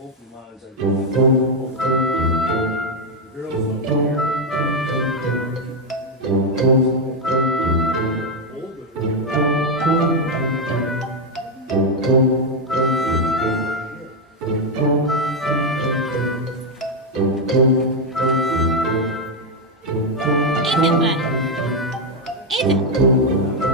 Open minds and the girls don't care. Athan Buddy. Athan.